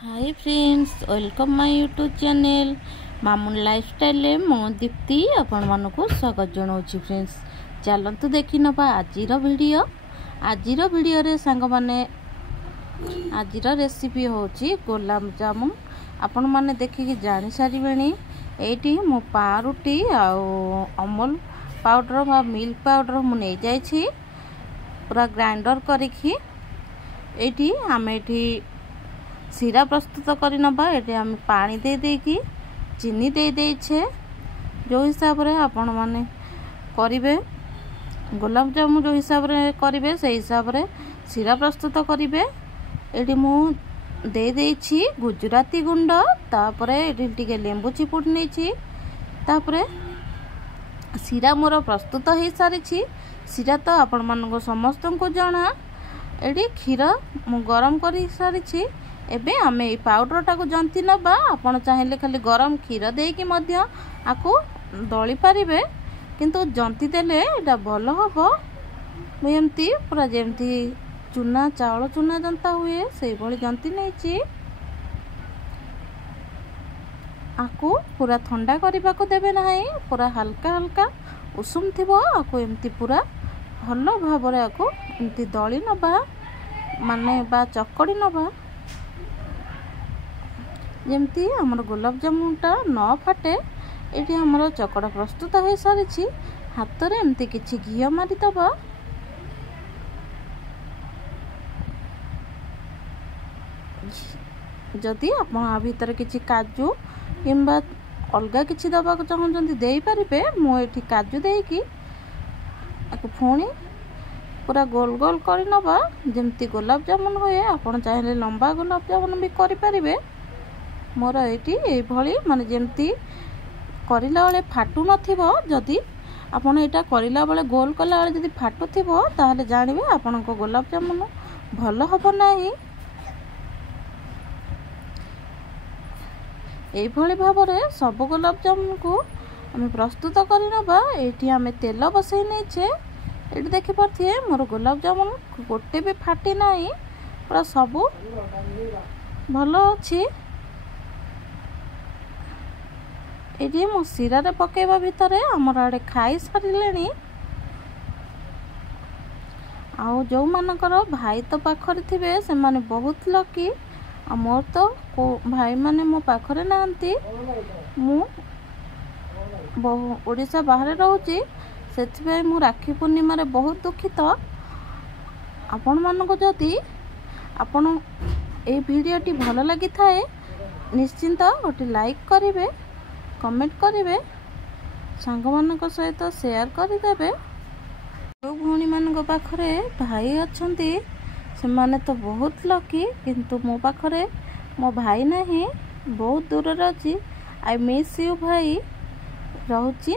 Hi friends, welcome my YouTube channel Mamun lifestyle मो दीप्ति आपण मानक स्वागत जनाऊँ। फ्रेंड्स चलतु देखी नवा आजिर वीडियो रे सांग माने आजिर रेसिपी होची गुलाब जामुन। आपण माने देखिकी जानी सारिबेनी एठी मो पारुटी आउ अमूल पाउडर बा मिल्क पाउडर मु नै जाइछि पूरा ग्राइंडर करिखी एठी आमे एठी सीरा प्रस्तुत करी नबा। एटे हम पानी दे देकी चीनी दे देछे जो हिसाब रे आपण माने करिवे गुलाब जामुन जो हिसाब रे करिवे से हिसाब रे सीरा प्रस्तुत करिवे। एटी मु दे देछि गुजराती गुंड, तापरे एटी टिके लेंबू चिपुडी नेछि, तापरे सीरा मोर प्रस्तुत हो सारी। सीरा तो आपण मानको समस्त को जाना। एटी क्षीर मु गरम करी सारी। एबे आमे ए पाउडर टाको जंती नबा। आपण चाहिले खाली गरम क्षीर देकी मध्य आको दळी पारिबे, किंतु जंती देले एटा भलो हबो। एमती पूरा जेमती चूना चावल चूना जंता हुए से भली जंती नेछि। आको पूरा ठंडा करबा को देबे नाही, पूरा हल्का हल्का उषुम थिबो। आको एमती पूरा भलो भाबरे आको एमती दळी नबा माने बा चकड़ी नबा, जमती हमर गुलाब जामुनटा न फाटे। एटी हमर चकड़ा प्रस्तुत हो सारी। हाथ रे एमती किछि घी मारी दबा। जदि आपण आ भीतर किछि काजू किंबा अलगा किछि दबा को चाहउछन्ती देई परिबे। मो एठी काजू देकी आको फोणी पूरा गोल गोल करी नबा जमती गुलाब जामुन होए। आपण चाहिले लंबा गुलाब जामुन भी करि परिबे। मोर एटी ए भली माने जेमती करिला बेले फाटू नथिबो। जदि आपण एटा करिला बेले गोल कला बेले जदि फाटू थिबो ताहले जानिबे आपण को गुलाब जामुन भलो हबो नाही। ए भली भाबरे सब गुलाब जामुन को हम प्रस्तुत करि नबा। एटी हमें तेल बसई नेछे। एटी देखि परथिए मोर गुलाब जामुन गोटे भी फाटी नाही, पूरा सब भलो अछि। एटी मो सीरा रे पकेबा भितरे हमर आडे खाई सारिलेनी। आउ जो मानकर भाई तो पाखरे थिबे से माने बहुत लकी। आ मोर तो को भाई माने मो पाखरे नांती। मु ओडिसा बाहर रहूची, सेथिबे मु राखी पूर्णिमा रे बहुत दुखित। आपण मानको जदि आपण ए वीडियोटी भलो लागि थाए निश्चिंत गोटे लाइक करिवे, कमेंट करिवे, सांग मानक सहित शेयर करिदेबे। जो भौणी मानक पाखरे भाई अछंती से माने तो बहुत लकी, किंतु मो पाखरे मो भाई नहीं, बहुत दूर रे अछि। आई मिस यू भाई। रहूची।